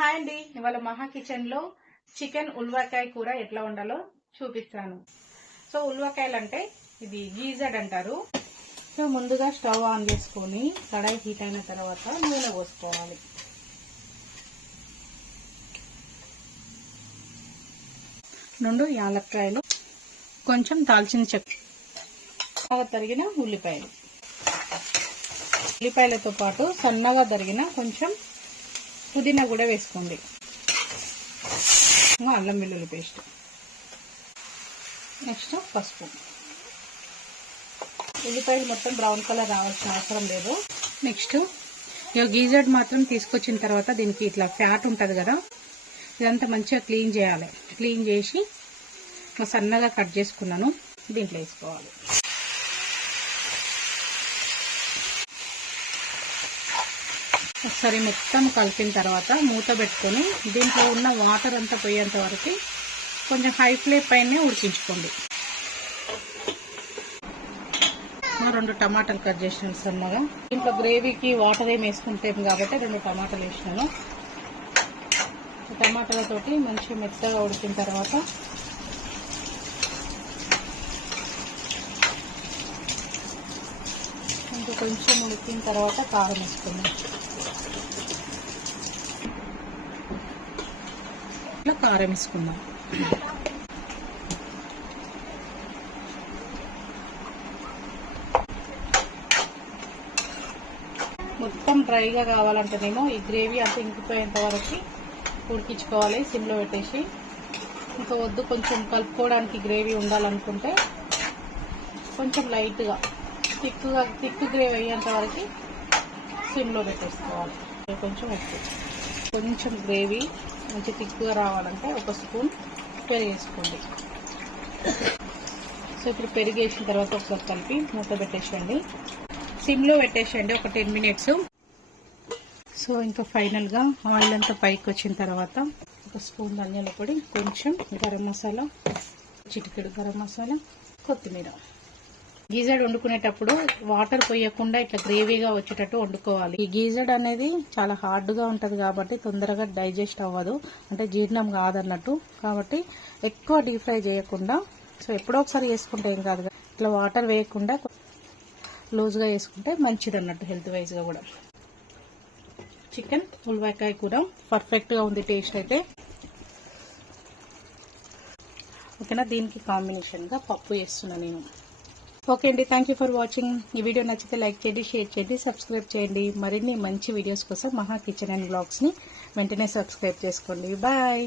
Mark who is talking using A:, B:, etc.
A: hi అండి ఇవాళ మహా కిచెన్లో చికెన్ ఉల్వకాయ కూర ఎట్లా ఉండాలో చూపిస్తాను సో ఉల్వకాయలు అంటే ఇది గీజడ్ అంటారు సో ముందుగా స్టవ్ ఆన్ చేసుకొని కడాయి హీట్ అయిన తర్వాత నూనె పోసుకోవాలి రెండు యాలక్కాయలు కొంచెం దాల్చిన చెక్ తరిగిన ఉల్లిపాయలు ఉల్లిపాయలతో పాటు సన్నగా తరిగిన కొంచెం పుదీనా కూడా వేసుకోండి అల్లం వెల్లుల్లి పేస్ట్ నెక్స్ట్ పసుపు ఉల్లిపాయలు మొత్తం బ్రౌన్ కలర్ రావాల్సిన అవసరం లేదు నెక్స్ట్ ఇక గీజర్డ్ మాత్రం తీసుకొచ్చిన తర్వాత దీనికి ఇట్లా ఫ్యాట్ ఉంటుంది కదా ఇదంతా మంచిగా క్లీన్ చేయాలి క్లీన్ చేసి సన్నగా కట్ చేసుకున్నాను దీంట్లో వేసుకోవాలి ఒకసారి మొత్తం కలిపిన తర్వాత మూత పెట్టుకొని దీంట్లో ఉన్న వాటర్ అంతా పోయేంత వరకు కొంచెం హై ఫ్లేమ్ పైనే ఉడికించుకోండి రెండు టమాటాలు కట్ చేసినాను సన్నగా దీంట్లో గ్రేవీకి వాటర్ ఏమి వేసుకుంటాం కాబట్టి రెండు టమాటాలు వేసినాను టమాటాలతోటి మంచిగా మెత్తగా ఉడికిన తర్వాత కొంచెం ఉడికిన తర్వాత కారం వేసుకుందాం కారం వేసుకుందాం మొత్తం డ్రైగా కావాలంటేనేమో ఈ గ్రేవీ అంత ఇంకిపోయేంత వరకు ఉడికించుకోవాలి సిమ్లో పెట్టేసి ఇంకా వద్దు కొంచెం కలుపుకోవడానికి గ్రేవీ ఉండాలనుకుంటే కొంచెం లైట్గా థిక్ థిక్ గ్రేవ్ అయ్యేంత వరకు సిమ్లో పెట్టేసుకోవాలి కొంచెం ఉప్పు కొంచెం గ్రేవీ మంచి థిక్గా రావాలంటే ఒక స్పూన్ పెరిగేసుకోండి సో ఇప్పుడు పెరిగేసిన తర్వాత ఒకసారి కలిపి మూత పెట్టేసేయండి సిమ్లో పెట్టేసేయండి ఒక టెన్ మినిట్స్ సో ఇంకా ఫైనల్గా ఆయిల్ అంతా పైకి వచ్చిన తర్వాత ఒక స్పూన్ ధనియాల పొడి కొంచెం గరం మసాలా చిటికెడు గరం మసాలా కొత్తిమీర గీజర్డ్ వండుకునేటప్పుడు వాటర్ పోయకుండా ఇట్లా గ్రేవీగా వచ్చేటట్టు వండుకోవాలి ఈ గీజర్డ్ అనేది చాలా హార్డ్గా ఉంటుంది కాబట్టి తొందరగా డైజెస్ట్ అవ్వదు అంటే జీర్ణం కాదన్నట్టు కాబట్టి ఎక్కువ డీప్ ఫ్రై చేయకుండా సో ఎప్పుడో ఒకసారి వేసుకుంటే ఏం కాదు ఇట్లా వాటర్ వేయకుండా లూజ్గా వేసుకుంటే మంచిది అన్నట్టు హెల్త్ వైజ్గా కూడా చికెన్ ఉల్వాయకాయ కూర పర్ఫెక్ట్గా ఉంది టేస్ట్ అయితే ఓకేనా దీనికి కాంబినేషన్గా పప్పు వేస్తున్నాను నేను ఓకే అండి థ్యాంక్ యూ ఫర్ వాచింగ్ ఈ వీడియో నచ్చితే లైక్ చేయండి షేర్ చేయండి సబ్స్క్రైబ్ చేయండి మరిన్ని మంచి వీడియోస్ కోసం మహా కిచెన్ అండ్ బ్లాగ్స్ని వెంటనే సబ్స్క్రైబ్ చేసుకోండి బాయ్